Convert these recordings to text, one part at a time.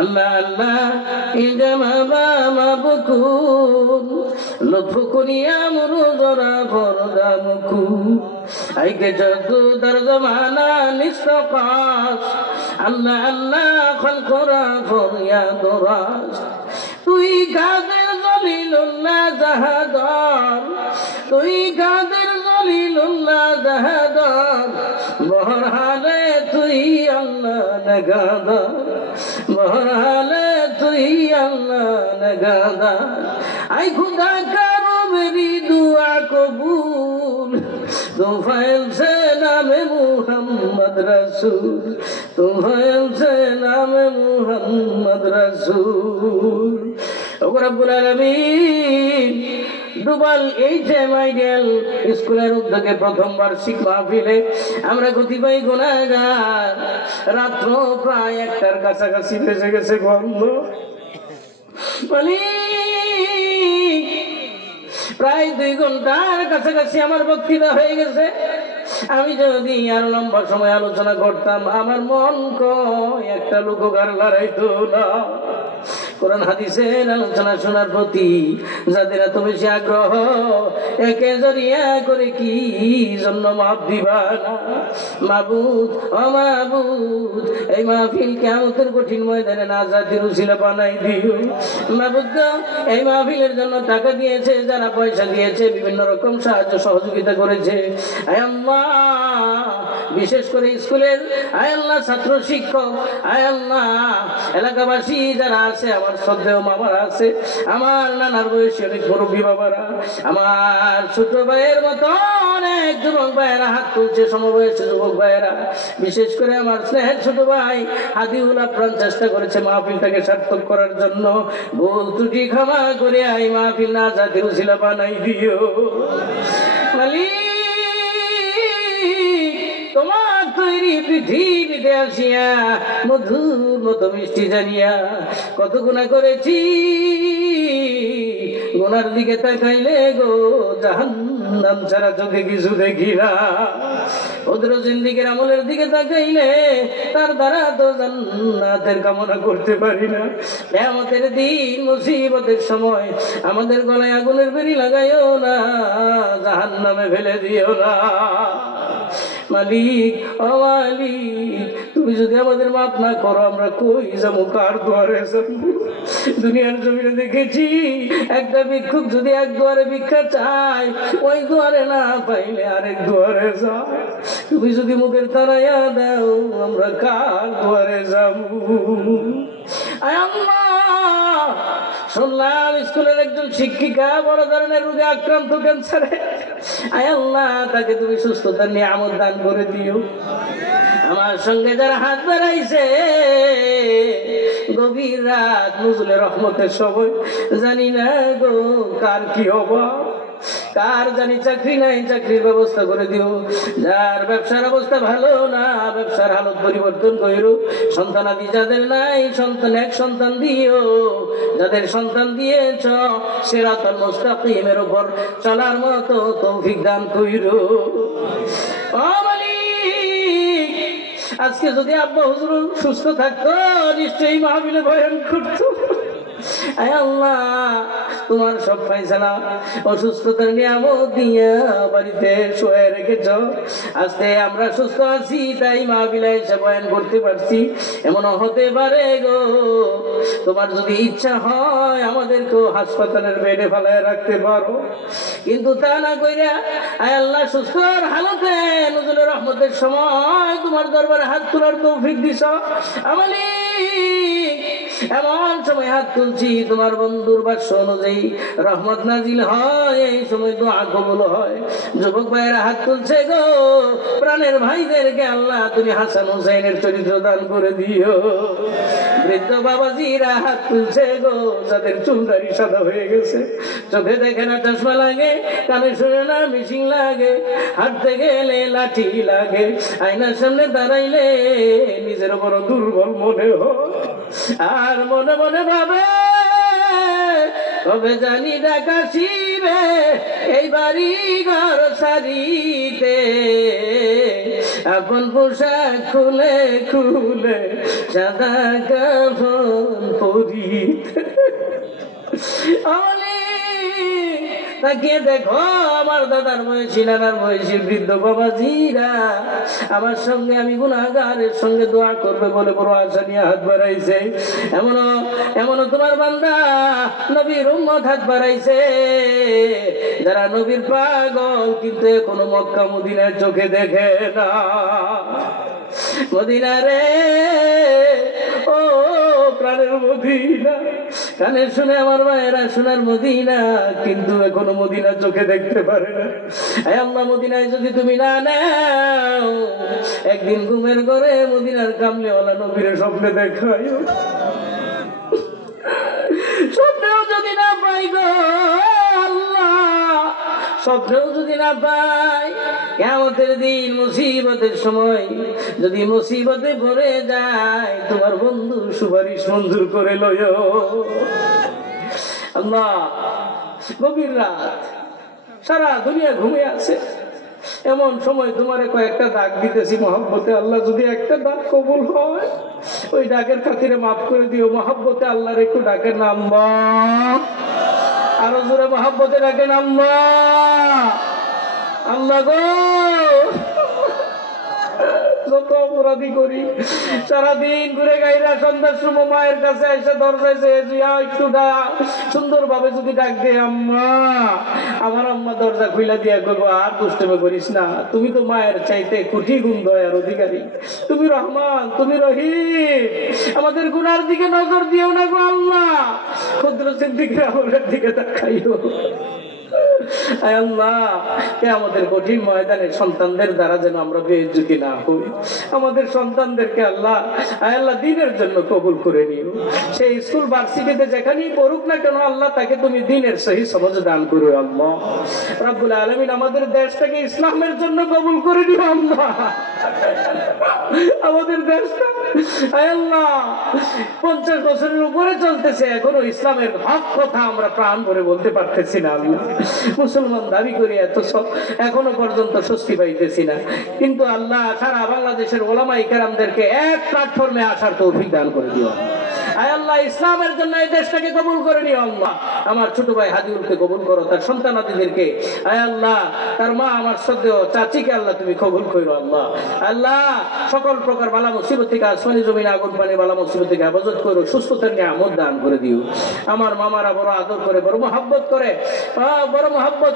আল্লাহ আল্লাহ ইজামাবা মাবকুন লুৎফ করিয়া মুরু জরা ফরদামকু আইকে যদু দর জমানা নিস্তকাস আল্লাহ আল্লাহ খলকরা ফরিয়াদ রাস তুই কাদের জলিলুল্লাহ জাহাদার তুই কাদের জলিলুল্লাহ জাহাদার বহরহালে তুই আল্লাহ নগাদার বহরহালে তুই আল্লাহ নগাদার আই খুদা কারো মেরি দুয়া কবুল তোফাইল সে নামে মুহাম্মদ রসুল তোফাইল সে নামে মুহাম্মদ রসুল ওগো রব্বুল আলামিন ডুবাল এইচএমআইডিএল স্কুলের উদ্যোগে প্রথম বার্ষিক মাহফিলে আমরা কতিপয় গুনাহগার রাত্র প্রায় 1টার কাছাকাছি বেজে গেছে বন্ধ প্রায় 2 ঘন্টার কাছাকাছি আমার বক্তৃতা হয়ে গেছে। আমি যদি আরো লম্বা সময় আলোচনা করতাম আমার মন কয় একটা লোকগার লড়াইতো না। কোরআন হাদিসের আলোচনা শোনার প্রতি যাদের এত বেশি আগ্রহ একে জরিয়া করে কি জন্য মাপ দিবা না মাবুদ ও মাবুদ এই মাহফিল কিয়ামতের কঠিন ময়দানে নাজাতের উসিলা বানাই দিও মাবুদ। এই মাহফিলের জন্য টাকা দিয়েছে যারা পয়সা দিয়েছে বিভিন্ন রকম সাহায্য সহযোগিতা করেছে আয় আল্লাহ বিশেষ করে স্কুলের আয় আল্লাহ ছাত্র শিক্ষক আয় আল্লাহ এলাকাবাসী যারা আছে আমার শ্রদ্ধেয় মামারা আছে আমার নানার বয়সী অনেক মুরব্বী বাবারা আমার ছোট ভাইয়ের মতো অনেক যুবক ভাইয়েরা হাত তুলছে সমবয়সী যুবক ভাইয়েরা বিশেষ করে আমার স্নেহের ছোট ভাই হাদিউল আপ্রাণ চেষ্টা করেছে মাহফিলটাকে সার্থক করার জন্য। ভুল ত্রুটি ক্ষমা করে আই মাহফিল না জাতির উসিলা বানাই দিও মালিক। তোমার তৈরি পৃথিবীতে আসিয়া মধুর মতো মিষ্টি জানিয়া কত গুনাহ করেছি গুনার দিকে তাকাইলে গো জাহান্নাম ছাড়া চোখে কিছু দেখি না। ওদের জিন্দিগির আমলের দিকে তাকাইলে তার দ্বারা তো জান্নাতের কামনা করতে পারি না। কিয়ামতের দিন মুসিবতের সময় আমাদের গলায় আগুনের বেড়ি লাগাইও না জাহান্নামে ফেলে দিও না মালিক ও মালিক। তুমি যদি আমাদের মাফ না করো আমরা কই যাবো কার দুয়ারে যাবো? দুনিয়ার জমিনে দেখেছি একটা ভিক্ষুক যদি এক দুয়ারে ভিক্ষা চায় ওই দুয়ারে না পাইলে আরেক দুয়ারে যায়। তুমি যদি মুখের তারাইয়া দাও আমরা কার দুয়ারে যাবো? আয় আল্লাহ শুনলাম স্কুলের একজন শিক্ষিকা বড় ধরনের রোগে আক্রান্ত ক্যান্সারে আয় আল্লাহ তাকে তুমি সুস্থতার নিয়ামত দান করে দিও। আমার সঙ্গে যারা হাত বাড়াইছে গভীর রাত নজরুলের রহমতের সময় জানি না গো কার কি অভাব কার জানি চাকরি নাই চাকরির ব্যবস্থা করে দিও। যার ব্যবসার অবস্থা ভালো না ব্যবসার হালত পরিবর্তন কইরো। সন্তানাদি যাদের নাই সন্তান এক সন্তান দিও। যাদের সন্তান দিয়েছ সিরাতাল মুস্তাকিমের উপর চলার মতো তৌফিক দান কইরো। ও মালিক আজকে যদি আব্বা হুজুর সুস্থ থাকতো নিশ্চয়ই মাহফিলে বয়ান করতো। আয় আল্লাহ তোমার সব ফায়সালা অসুস্থতার নিয়ামত দিয়া বাড়িতে শুয়ে রেখেছ। আজকে আমরা সুস্থ আছি তাই মাহফিলে এসে বয়ান করতে পারছি। এমন হতে পারে গো তোমার যদি ইচ্ছা হয় আমাদেরকেও হাসপাতালের বেডে ফেলায় রাখতে পারো কিন্তু তা না কইরা আয় আল্লাহ সুস্থর হালতে নজরুলের রহমতের সময় তোমার দরবারে হাত তোলার তৌফিক দিছ। আমালি এমন সময় হাত তুলছি তোমার বন্ধুর বাক্য অনুযায়ী রহমত নাজিল হয় এই সময় দোয়া কবুল হয়। যুবক ভাইয়েরা হাত তুলছে গো প্রাণের ভাইদেরকে আল্লাহ তুমি হাসান হুসাইনের চরিত্র দান করে দিও। বৃদ্ধ বাবাজিরা হাত তুলছে গো যাদের চুলদারি সাদা হয়ে গেছে চোখে দেখে না চশমা লাগে কানে শুনে না মিশিং লাগে হাঁটতে গেলে লাঠি লাগে আয়নার সামনে দাঁড়াইলে নিজের বড় দুর্বল মনে হয় আর মনে মনে ভাবে কবে জানি ঢাকা শিবে এই বাড়ি ঘর সারিতে আপন পোশাক খুলে খুলে সাদা কাফন পরিতে তাকিয়ে দেখো আমার দাদার বয়সী নানার বয়সী বৃদ্ধ বাবাজিরা আমার সঙ্গে আমি গুনাহগারের সঙ্গে দোয়া করবে বলে বড় আশা নিয়ে হাত বাড়াইছে। এমনও তোমার বান্দা নবীর উম্মত হাত বাড়াইছে যারা নবীর পাগল কিন্তু এখনো মক্কা মদিনার চোখে দেখে না। মদিনা রে ও প্রাণের মদিনা, কানে শুনে আমার মায়েরা সোনার মদিনা, কিন্তু এখনো মদিনা চোখে দেখতে পারে না। আয় আল্লাহ, মদিনায় যদি তুমি না নাও, একদিন ঘুমের ঘরে মদিনার কামলিওয়ালা নবীর স্বপ্নে দেখায়, স্বপ্নেও যদি না পাই গো আল্লাহ, স্বপ্নেও যদি না পাই, কিয়ামতের দিন মুসিবতের সময় যদি মুসিবতে পড়ে যায়, তোমার বন্ধু সুপারিশ মঞ্জুর করে লয় আল্লাহ। গভীর রাত, সারা দুনিয়া ঘুমে আছে, এমন সময় তোমারে কয়েকটা ডাক দিতেছি মহব্বতে, আল্লাহ যদি একটা ডাক কবুল হয় ওই ডাকের খাতিরে মাফ করে দিও। মহব্বতে আল্লাহর একটু ডাকে নামবা, আরো জোরে মহব্বতে ডাকে নামবা। আল্লাহ গো, যত অপরাধী করি, সারাদিন ঘুরে গাইরা সন্ধ্যার সময় মায়ের কাছে এসে দরজায় একটু সুন্দর ভাবে যদি ডাক দে আম্মা, আমার আম্মা দরজা খুইলা দিয়া করবো আর দুষ্টুমি করিস না, তুমি তো মায়ের চাইতে কোটি গুণ দয়ার অধিকারী, তুমি রহমান, তুমি রহিম, আমাদের গুনার দিকে নজর দিও না গো আল্লাহ, ক্ষুদ্র সিদ্দিকের আমলের দিকে তাকাইও। আমাদের কঠিন ময়দানে সন্তানদের দ্বারা যেন আমরা বেইজ্জতি না হই, আমাদের সন্তানদেরকে আল্লাহ আল্লাহ দ্বীনের জন্য কবুল করে নিও। সেই স্কুল ভার্সিটিতে যেখানেই পড়ুক না কেন আল্লাহ তাকে তুমি দ্বীনের সহি সমঝ দান করো আল্লাহ রাব্বুল আলামিন। আমাদের দেশটাকে ইসলামের জন্য কবুল করে নিও আল্লাহ, আমাদের দেশটা আল্লাহ 50 বছরের উপরে চলতেছে, এখনো ইসলামের হক কথা আমরা প্রাণ ভরে বলতে পারতেছি না আল্লাহ। মুসলমান দাবি করি এত এখনো পর্যন্ত স্বস্তি পাইতেছি না, কিন্তু আল্লাহ সারা বাংলাদেশের ওলামায়ে কেরামদেরকে এক প্ল্যাটফর্মে আসার তৌফিক দান করে দিও আয় আল্লাহ। ইসলামের জন্য এই দেশটাকে কবুল করে নিও আল্লাহ। আমার ছোট ভাই হাদিউলকে কবুল করো, তার সন্তানাদিদেরকে আয় আল্লাহ, তার মা আমার শ্রদ্ধেয় চাচিকে আল্লাহ তুমি কবুল করো আল্লাহ। আল্লাহ সকল প্রকার বালা মুসিবত থেকে, আসমানি জমিনে আগুন পানি বালা মুসিবত থেকে হেফাজত করো, সুস্থতার নিয়ামত দান করে দিও। আমার মামারা বড় আদর করে, বড় মহব্বত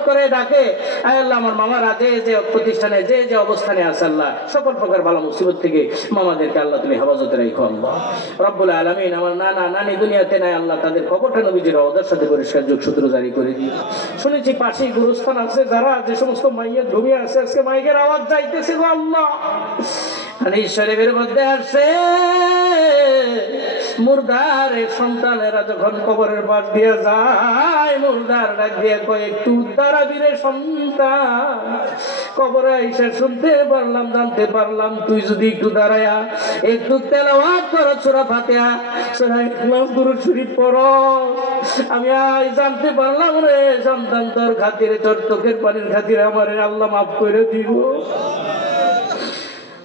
করে ডাকে আয় আল্লাহ, আমার মামারা যে যে প্রতিষ্ঠানে যে যে অবস্থানে আছে আল্লাহ, সকল প্রকার বালা মুসিবত থেকে মামাদেরকে আল্লাহ তুমি হেফাজতে রাখো আল্লাহ রব্বুল আলামিন। আমার নানা নানি দুনিয়াতে নাই আল্লাহ, তাদের কবরটা নবীজির রওজার সাথে পরিষ্কার যোগসূত্র জারি করে দিও। শুনেছি পাশেই গুরুস্থান আছে, যারা যে সমস্ত মাইয়ের ঘুমিয়ে আছে, আজকে মাইকের আওয়াজ যাইতেছে গো আল্লাহ। হাদিস শরীফের মধ্যে আছে মুর্দার সন্তানেরা যখন কবরের পাশ দিয়ে যায়, মুর্দার ডাক দিয়ে কয় একটু দাঁড়াবি রে সন্তান, কবরে আইসা শুনতে পারলাম, জানতে পারলাম তুই যদি একটু দাঁড়ায়া একটু তেলাওয়াত করো সূরা ফাতিহা, সূরা ইখলাস, দুরূদ শরীফ পড়ো, আমি আজ জানতে পারলাম রে সন্তান, তোর খাতিরে, তোর চোখের পানির খাতিরে আমারে আল্লাহ মাফ করে দিব।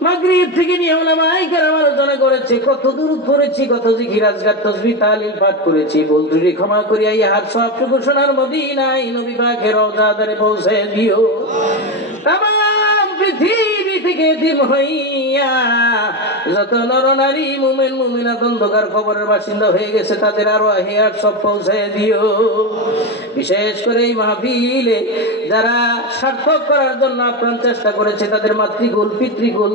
মাগরিব থেকে নিয়ে উলামায়ে কেরাম আলোচনা করেছে, কত দুরূদ পড়েছি, কত জিকির আজকার তাসবিহ তাহলিল পাঠ করেছি, বলতুরি ক্ষমা করিয়া ইহার সবটুকু সোনার মদিনায় নবী পাকের রওজা দ্বারে পৌঁছে দিও। তামাম পৃথিবী থেকে দিন হইয়া যত নর নারী মুমিন মুমিনাত অন্ধকার কবরের বাসিন্দা হয়ে গেছে, তাদের আরো হেয়ার সব পৌঁছে দিও। বিশেষ করে এই মাহফিলে যারা সার্থক করার জন্য আপ্রাণ চেষ্টা করেছে, তাদের মাতৃকুল পিতৃকুল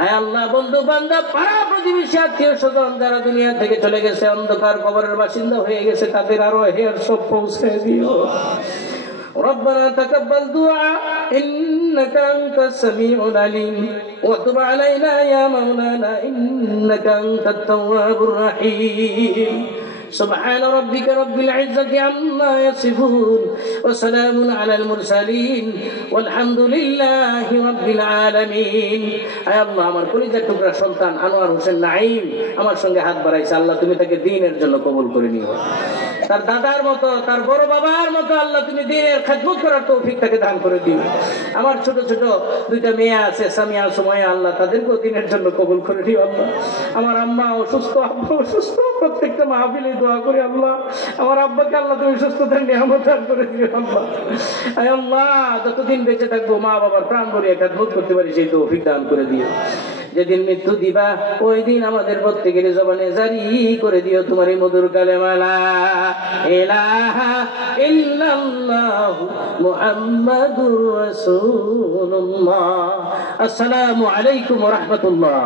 আয় আল্লাহ, বন্ধু বান্ধব, পাড়া প্রতিবেশী, আত্মীয় স্বজন যারা দুনিয়া থেকে চলে গেছে, অন্ধকার কবরের বাসিন্দা হয়ে গেছে, তাদের আরো হেয়ার সব পৌঁছে দিও। ربنا تقبل دعاء إنك أنت السميع العليم وتب علينا يا مولانا إنك أنت التواب الرحيم سبحان ربك رب العزة عما يصفون وسلام على المرسلين والحمد لله رب العالمين। আয় আল্লাহ, আমার কলিজার টুকরা সন্তান আনোয়ার হোসেন নাঈম আমার সঙ্গে হাত বাড়াইছে, আল্লাহ তুমি তাকে দ্বীনের জন্য কবুল করে নিও। তার দাদার মতো, তার বড় বাবার মতো আল্লাহ তুমি দিনের খেদমত করার তৌফিক তাকে দান করে দিও। আমার ছোট ছোট দুইটা মেয়ে আছে, সামিয়া সুমাইয়া, আল্লাহ তাদেরকেও দিনের জন্য কবুল করে দিও আল্লাহ। আমার আম্মা অসুস্থ, আব্বা অসুস্থ, প্রত্যেকটা মাহফিলে দোয়া করি আল্লাহ আমার আব্বাকে আল্লাহ তুমি সুস্থতার নিয়ামত দান করে দিও আল্লাহ। আয় আল্লাহ, যতদিন বেঁচে থাকবো মা বাবার প্রাণ ভরিয়ে খেদমত করতে পারি সেই তৌফিক দান করে দিও। যেদিন মৃত্যু দিবা ওই দিন আমাদের প্রত্যেকের জবানে জারি করে দিও তোমার এই মধুর কালেমা লা ইলাহা ইল্লাল্লাহু মুহাম্মাদুর রাসূলুল্লাহ। আসসালামু আলাইকুম ওয়া রাহমাতুল্লাহ।